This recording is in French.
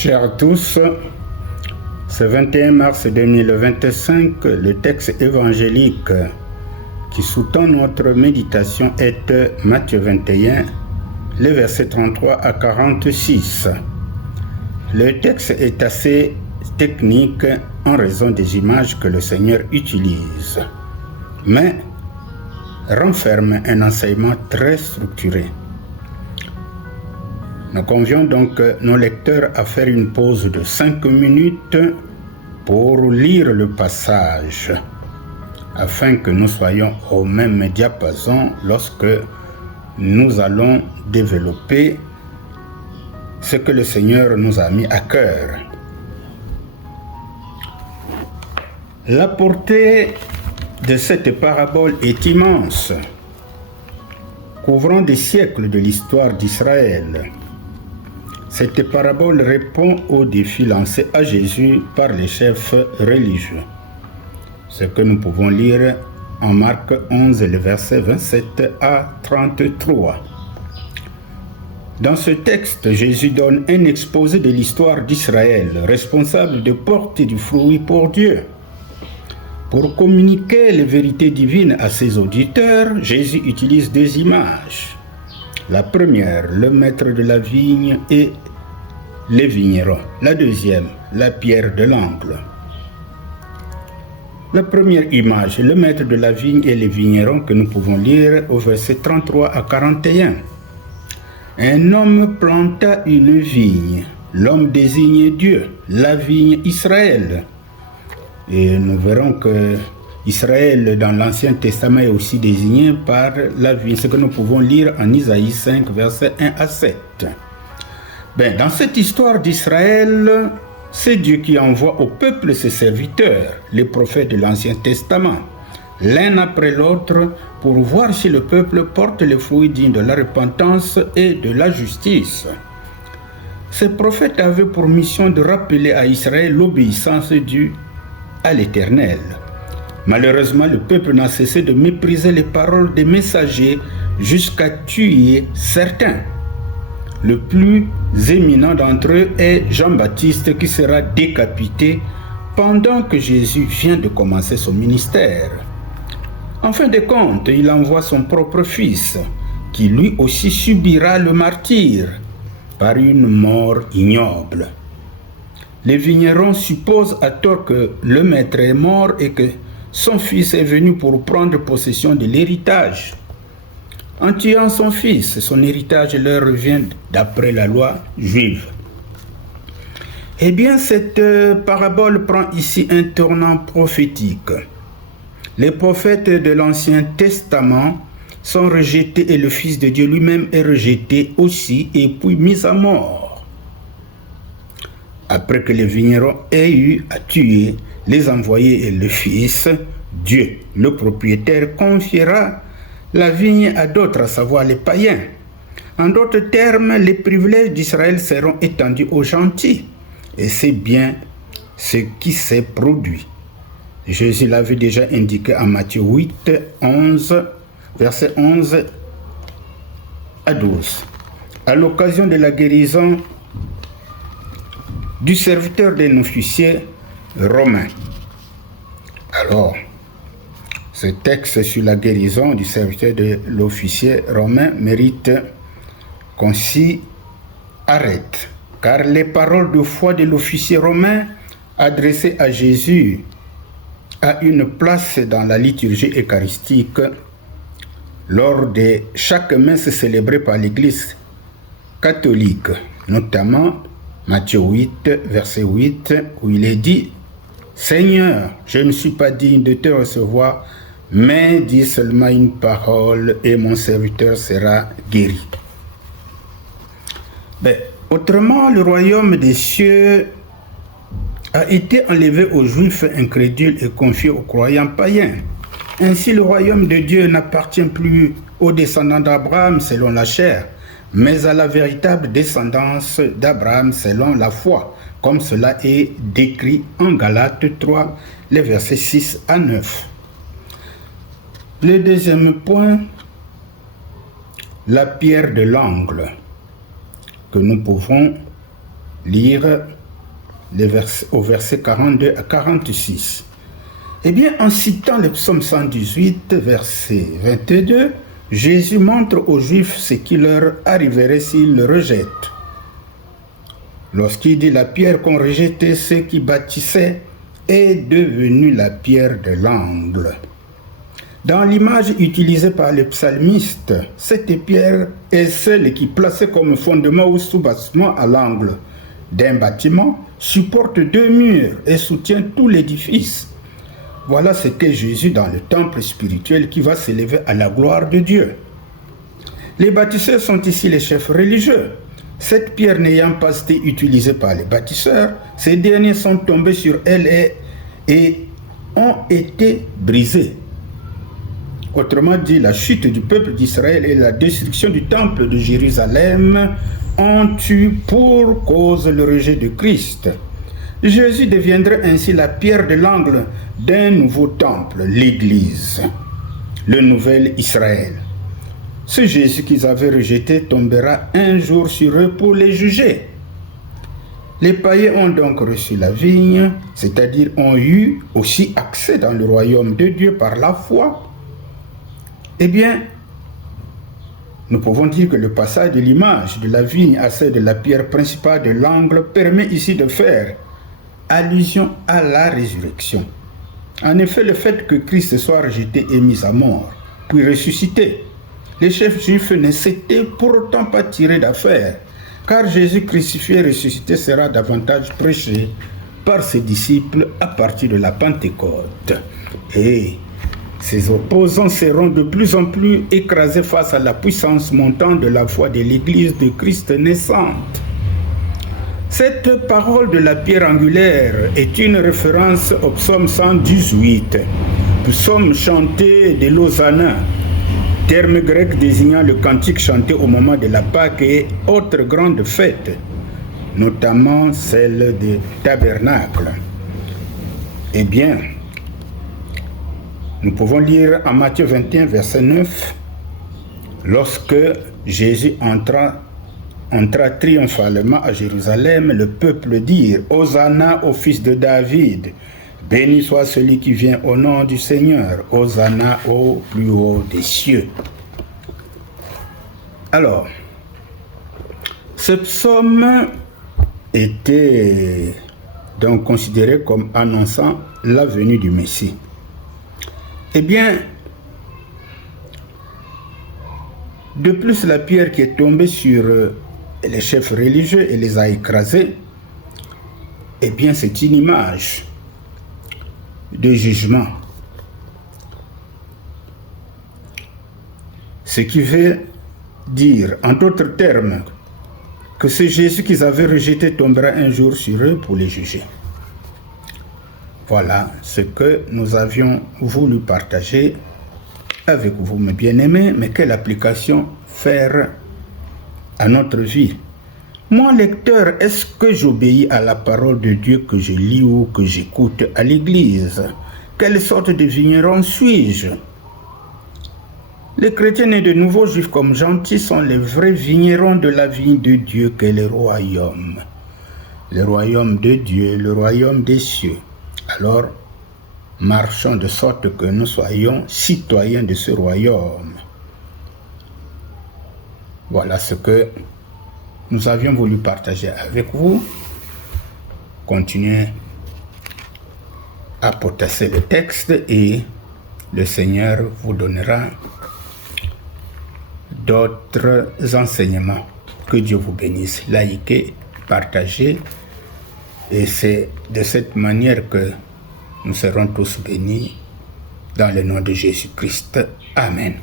Chers à tous, ce 21 mars 2025, le texte évangélique qui sous-tend notre méditation est Matthieu 21, les versets 33 à 46. Le texte est assez technique en raison des images que le Seigneur utilise, mais renferme un enseignement très structuré. Nous convions donc nos lecteurs à faire une pause de 5 minutes pour lire le passage, afin que nous soyons au même diapason lorsque nous allons développer ce que le Seigneur nous a mis à cœur. La portée de cette parabole est immense, couvrant des siècles de l'histoire d'Israël. Cette parabole répond aux défis lancés à Jésus par les chefs religieux. Ce que nous pouvons lire en Marc 11, les versets 27 à 33. Dans ce texte, Jésus donne un exposé de l'histoire d'Israël, responsable de porter du fruit pour Dieu. Pour communiquer les vérités divines à ses auditeurs, Jésus utilise deux images. La première, le maître de la vigne et les vignerons. La deuxième, la pierre de l'angle. La première image, le maître de la vigne et les vignerons que nous pouvons lire au verset 33 à 41. Un homme planta une vigne. L'homme désigne Dieu, la vigne Israël. Et nous verrons que Israël dans l'Ancien Testament est aussi désigné par la vigne, ce que nous pouvons lire en Isaïe 5, versets 1 à 7. Dans cette histoire d'Israël, c'est Dieu qui envoie au peuple ses serviteurs, les prophètes de l'Ancien Testament, l'un après l'autre, pour voir si le peuple porte les fruits dignes de la repentance et de la justice. Ces prophètes avaient pour mission de rappeler à Israël l'obéissance due à l'Éternel. Malheureusement, le peuple n'a cessé de mépriser les paroles des messagers jusqu'à tuer certains. Le plus éminent d'entre eux est Jean-Baptiste qui sera décapité pendant que Jésus vient de commencer son ministère. En fin de compte, il envoie son propre fils, qui lui aussi subira le martyre par une mort ignoble. Les vignerons supposent à tort que le maître est mort et que son fils est venu pour prendre possession de l'héritage. En tuant son fils, son héritage leur revient d'après la loi juive. Eh bien, cette parabole prend ici un tournant prophétique. Les prophètes de l'Ancien Testament sont rejetés et le Fils de Dieu lui-même est rejeté aussi et puis mis à mort. Après que les vignerons aient eu à tuer les envoyés et le Fils, Dieu, le propriétaire, confiera la vigne à d'autres, à savoir les païens. En d'autres termes, les privilèges d'Israël seront étendus aux gentils. Et c'est bien ce qui s'est produit. Jésus l'avait déjà indiqué en Matthieu 8, 11, versets 11 à 12. À l'occasion de la guérison du serviteur d'un officier romain. Alors, ce texte sur la guérison du serviteur de l'officier romain mérite qu'on s'y arrête, car les paroles de foi de l'officier romain adressées à Jésus a une place dans la liturgie eucharistique lors de chaque messe célébrée par l'Église catholique, notamment Matthieu 8, verset 8, où il est dit « Seigneur, je ne suis pas digne de te recevoir, mais dis seulement une parole et mon serviteur sera guéri. » Autrement, le royaume des cieux a été enlevé aux Juifs incrédules et confié aux croyants païens. Ainsi, le royaume de Dieu n'appartient plus aux descendants d'Abraham selon la chair, mais à la véritable descendance d'Abraham selon la foi, comme cela est décrit en Galates 3, les versets 6 à 9. Le deuxième point, la pierre de l'angle, que nous pouvons lire au verset 42 à 46. Eh bien, en citant le psaume 118, verset 22, Jésus montre aux Juifs ce qui leur arriverait s'ils le rejettent. Lorsqu'il dit la pierre qu'ont rejetée ceux qui bâtissaient est devenue la pierre de l'angle. Dans l'image utilisée par le psalmiste, cette pierre est celle qui, placée comme fondement ou sous-bassement à l'angle d'un bâtiment, supporte deux murs et soutient tout l'édifice. Voilà ce qu'est Jésus dans le temple spirituel qui va s'élever à la gloire de Dieu. Les bâtisseurs sont ici les chefs religieux. Cette pierre n'ayant pas été utilisée par les bâtisseurs, ces derniers sont tombés sur elle et ont été brisés. Autrement dit, la chute du peuple d'Israël et la destruction du temple de Jérusalem ont eu pour cause le rejet de Christ. Jésus deviendrait ainsi la pierre de l'angle d'un nouveau temple, l'Église, le nouvel Israël. Ce Jésus qu'ils avaient rejeté tombera un jour sur eux pour les juger. Les païens ont donc reçu la vigne, c'est-à-dire ont eu aussi accès dans le royaume de Dieu par la foi. Eh bien, nous pouvons dire que le passage de l'image de la vigne à celle de la pierre principale de l'angle permet ici de faire allusion à la résurrection. En effet, le fait que Christ soit rejeté et mis à mort, puis ressuscité, les chefs juifs ne s'étaient pour autant pas tirés d'affaire, car Jésus crucifié et ressuscité sera davantage prêché par ses disciples à partir de la Pentecôte. Et ses opposants seront de plus en plus écrasés face à la puissance montante de la foi de l'Église de Christ naissante. Cette parole de la pierre angulaire est une référence au psaume 118, psaume chanté de l'Hosanna, terme grec désignant le cantique chanté au moment de la Pâque et autres grandes fêtes, notamment celle des tabernacles. Eh bien, nous pouvons lire en Matthieu 21, verset 9, lorsque Jésus entra triomphalement à Jérusalem, le peuple dit « Hosanna au fils de David, béni soit celui qui vient au nom du Seigneur, Hosanna au plus haut des cieux. » Alors, ce psaume était donc considéré comme annonçant la venue du Messie. Eh bien, de plus, la pierre qui est tombée sur les chefs religieux et les a écrasés, eh bien, c'est une image de jugement. Ce qui veut dire, en d'autres termes, que ce Jésus qu'ils avaient rejeté tombera un jour sur eux pour les juger. Voilà ce que nous avions voulu partager avec vous, mes bien-aimés, mais quelle application faire à notre vie? Moi, lecteur, est-ce que j'obéis à la parole de Dieu que je lis ou que j'écoute à l'église? Quelle sorte de vigneron suis-je? Les chrétiens et de nouveaux juifs comme gentils sont les vrais vignerons de la vigne de Dieu qu'est le royaume. Le royaume de Dieu, le royaume des cieux. Alors, marchons de sorte que nous soyons citoyens de ce royaume. Voilà ce que nous avions voulu partager avec vous. Continuez à potasser le texte et le Seigneur vous donnera d'autres enseignements. Que Dieu vous bénisse. Likez, partagez. Et c'est de cette manière que nous serons tous bénis dans le nom de Jésus-Christ. Amen.